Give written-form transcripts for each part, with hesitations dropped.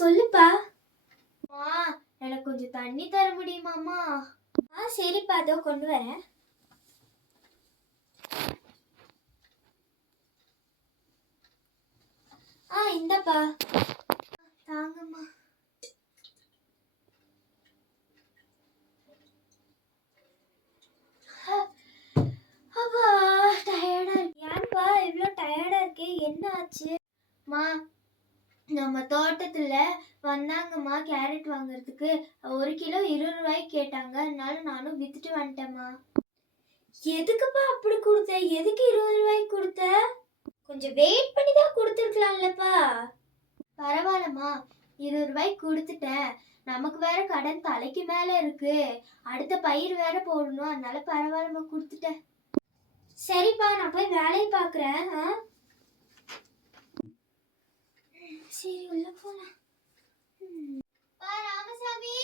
சொல்லுப்பா. எனக்கு கொஞ்சம் தண்ணி தர முடியுமாம்மா? சரிப்பா, அதோ கொண்டு வரேன். இந்தப்பா, தாங்கம்மா. அப்பா டயர்டா இருக்கு. ஏன்பா இவ்வளோ டயர்டா இருக்கு? என்ன ஆச்சு? நம்ம தோட்டத்துல வந்தாங்கம்மா கேரட் வாங்குறதுக்கு. 1 கிலோ 20 ரூபாய்க்கு கேட்டாங்க. அதனால நானும் வித்துட்டு வந்துட்டேம்மா. எதுக்குப்பா அப்படி கொடுத்த? எதுக்கு 20 ரூபாய்க்கு கொடுத்த? கொஞ்சம் வெயிட் பண்ணி தான் கொடுத்துருக்கலாம்லப்பா. பரவாயில்லம்மா, 20 ரூபாய்க்கு கொடுத்துட்டேன். நமக்கு வேற கடன் தலைக்கு மேல இருக்கு. அடுத்த பயிர் வேற போடணும். அதனால பரவாயில்லம்மா, கொடுத்துட்டேன். சரிப்பா, நான் போய் வேலையை பார்க்குறேன். சரி, உள்ள போலாம். ராமசாமி,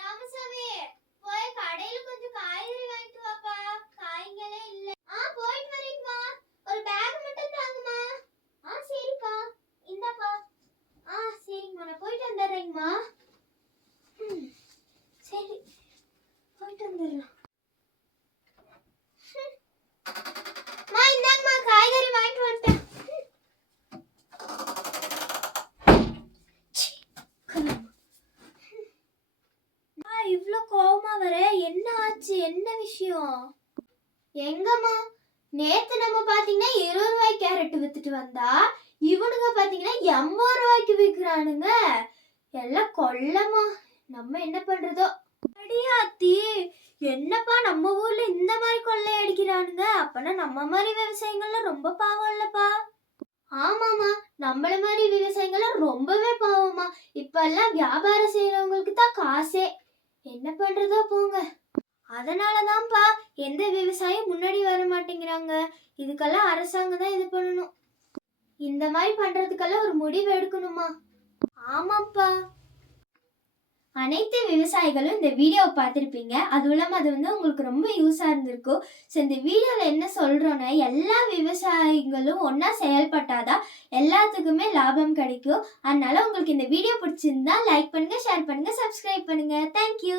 ராமசாமி, போய் கடையில கொஞ்சம் காய்கறி வாங்கிட்டு வாப்பா. காய்களே இல்ல. போயிட்டு வரீங்கம்மா. ஒரு பேக் மட்டும் தாங்கம்மா. சரிப்பா, இந்தாப்பா. சரிங்கம்மா, நான் போயிட்டு வந்துடுறேங்கம்மா. சரி, போயிட்டு வந்துடலாம். இந்தாங்கம்மா, காய்கறி வாங்கிட்டு வந்துட்டேன். இவ்ளோ கோவமா வர? என்ன ஆச்சு? என்ன விஷயம்? எங்கம்மா, நேத்து நம்ம பாத்தீங்கன்னா 20 ரூபாய்க்கு கேரட் வித்துட்டு வந்தா, இவனுங்க பாத்தீங்கன்னா 80 ரூபாய்க்கு விற்கிறானுங்க. எல்லாம் கொள்ளமா. நம்ம என்ன பண்றதோ? அடியாத்தி, என்னப்பா நம்ம ஊர்ல இந்த மாதிரி கொள்ளை அடிக்கிறானுங்க? அப்பனா நம்ம மாதிரி விவசாயிகள்லாம் ரொம்ப பாவம் இல்லப்பா? ஆமாமா, நம்மள மாதிரி விவசாயிகள்லாம் ரொம்பவே பாவமா. இப்ப எல்லாம் வியாபாரம் செய்யறவங்களுக்கு தான் காசே. என்ன பண்றதோ போங்க. அதனாலதான்ப்பா எந்த விவசாயம் முன்னாடி வர மாட்டேங்கிறாங்க. இதுக்கெல்லாம் அரசாங்கம் தான் இது பண்ணணும். இந்த மாதிரி பண்றதுக்கெல்லாம் ஒரு முடிவு எடுக்கணுமா? ஆமாப்பா. அனைத்து விவசாயிகளும் இந்த வீடியோவை பார்த்துருப்பீங்க. அதுவும் இல்லாமல் அது உங்களுக்கு ரொம்ப யூஸாக இருந்திருக்கும். ஸோ இந்த வீடியோவில் என்ன சொல்கிறோன்னா, எல்லா விவசாயிகளும் ஒன்றா செயல்பட்டாதான் எல்லாத்துக்குமே லாபம் கிடைக்கும். அதனால உங்களுக்கு இந்த வீடியோ பிடிச்சிருந்தா லைக் பண்ணுங்கள், ஷேர் பண்ணுங்கள், சப்ஸ்கிரைப் பண்ணுங்கள். தேங்க்யூ.